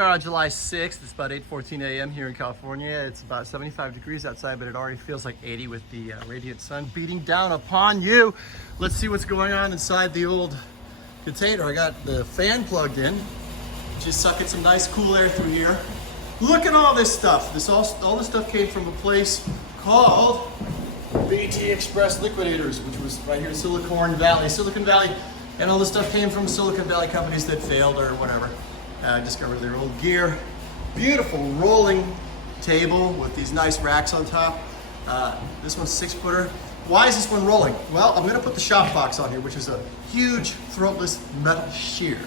July 6th, it's about 8:14 a.m. here in California. It's about 75 degrees outside, but it already feels like 80 with the radiant sun beating down upon you. Let's see what's going on inside the old container. I got the fan plugged in, just sucking some nice cool air through here. Look at all this stuff. All this stuff came from a place called BT Express Liquidators, which was right here in Silicon Valley, and all this stuff came from Silicon Valley companies that failed or whatever. Just got rid of their old gear. Beautiful rolling table with these nice racks on top. This one's 6-footer. Why is this one rolling? Well, I'm gonna put the shop box on here, which is a huge throatless metal shear.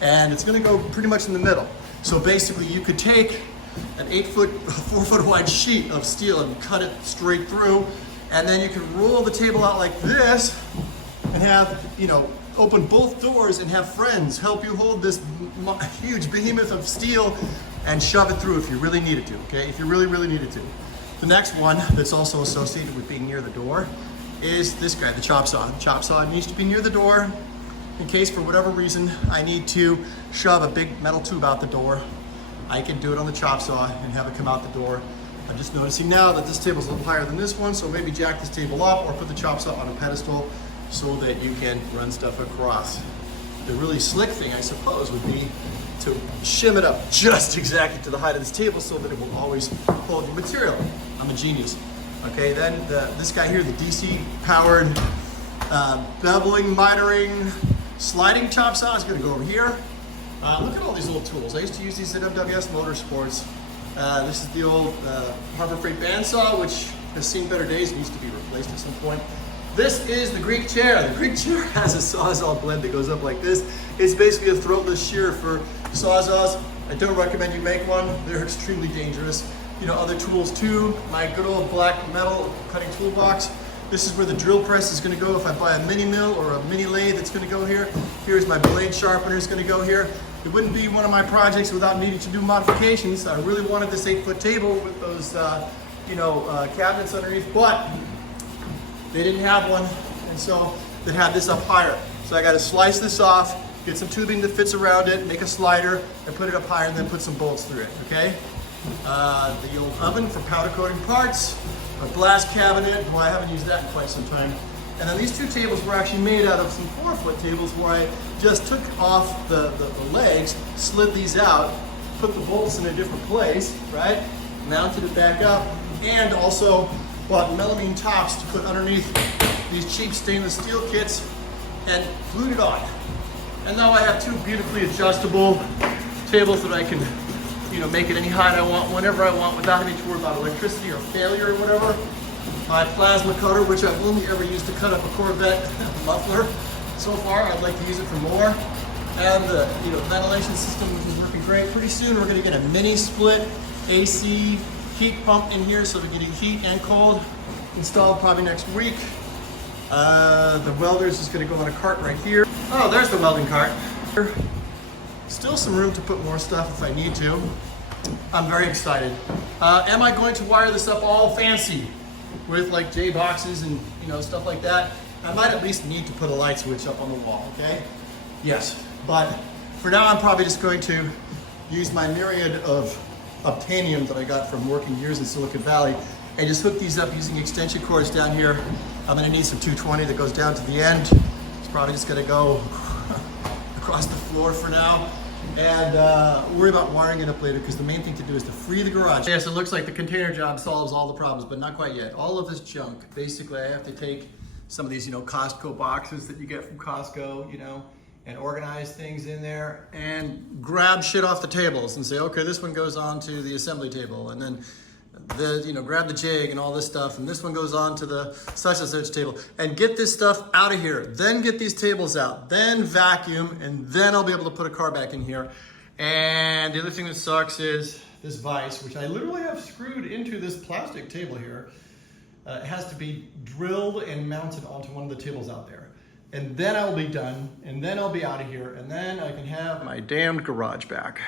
And it's gonna go pretty much in the middle. So basically you could take an 4-foot wide sheet of steel and cut it straight through, and then you can roll the table out like this and have, open both doors and have friends help you hold this huge behemoth of steel and shove it through if you really needed to, okay? If you really, really needed to. The next one that's also associated with being near the door is this guy, the chop saw. The chop saw needs to be near the door in case for whatever reason I need to shove a big metal tube out the door. I can do it on the chop saw and have it come out the door. I'm just noticing now that this table's a little higher than this one, so maybe jack this table up or put the chop saw on a pedestal so that you can run stuff across. The really slick thing, I suppose, would be to shim it up just exactly to the height of this table so that it will always hold the material. I'm a genius. Okay, then this guy here, the DC powered beveling, mitering, sliding chop saw is gonna go over here. Look at all these little tools. I used to use these at MWS Motorsports. This is the old Harbor Freight bandsaw, which has seen better days and needs to be replaced at some point. This is the Greek chair. The Greek chair has a Sawzall blend that goes up like this. It's basically a throatless shear for Sawzalls. I don't recommend you make one. They're extremely dangerous. Other tools too. My good old black metal cutting toolbox. This is where the drill press is gonna go if I buy a mini mill or a mini lathe that's gonna go here. Here's my blade sharpener is gonna go here. It wouldn't be one of my projects without needing to do modifications. I really wanted this 8-foot table with those cabinets underneath, but they didn't have one, and so they had this up higher. So I got to slice this off, get some tubing that fits around it, make a slider, and put it up higher, and then put some bolts through it, okay? The old oven for powder coating parts, a glass cabinet, well, I haven't used that in quite some time. And then these two tables were actually made out of some 4-foot tables where I just took off the legs, slid these out, put the bolts in a different place, right? Mounted it back up, and also bought melamine tops to put underneath these cheap stainless steel kits and glued it on. And now I have two beautifully adjustable tables that I can, make it any height I want, whenever I want, without having to worry about electricity or failure or whatever. My plasma cutter, which I've only ever used to cut up a Corvette muffler so far. I'd like to use it for more. And the ventilation system, which is working great. Pretty soon we're gonna get a mini split AC heat pump in here, so we're getting heat and cold installed probably next week. The welders is going to go on a cart right here. Oh, there's the welding cart. Still some room to put more stuff if I need to. I'm very excited. Am I going to wire this up all fancy with like J boxes and stuff like that? I might at least need to put a light switch up on the wall, okay? Yes, but for now I'm probably just going to use my myriad of obtainium that I got from working years in Silicon Valley and just hook these up using extension cords down here. I'm gonna need some 220 that goes down to the end. It's probably just gonna go across the floor for now and worry about wiring it up later, because the main thing to do is to free the garage. Yes, it looks like the container job solves all the problems, but not quite yet. All of this junk, basically I have to take some of these Costco boxes that you get from Costco, and organize things in there and grab shit off the tables and say, okay, this one goes on to the assembly table, and then grab the jig and all this stuff, and this one goes on to the such and such table, and get this stuff out of here, then get these tables out, then vacuum, and then I'll be able to put a car back in here. And the other thing that sucks is this vise, which I literally have screwed into this plastic table here. It has to be drilled and mounted onto one of the tables out there. And then I'll be done, and then I'll be out of here, and then I can have my damned garage back.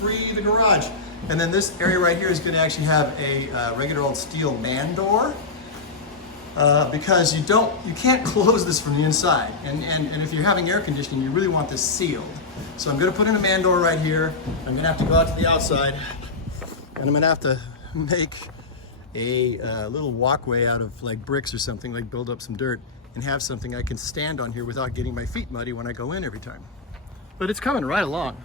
Free the garage. And then this area right here is gonna actually have a regular old steel man door. because you can't close this from the inside. And if you're having air conditioning, you really want this sealed. So I'm gonna put in a man door right here. I'm gonna have to go out to the outside, and I'm gonna have to make a little walkway out of like bricks or something, like build up some dirt and have something I can stand on here without getting my feet muddy when I go in every time. But it's coming right along.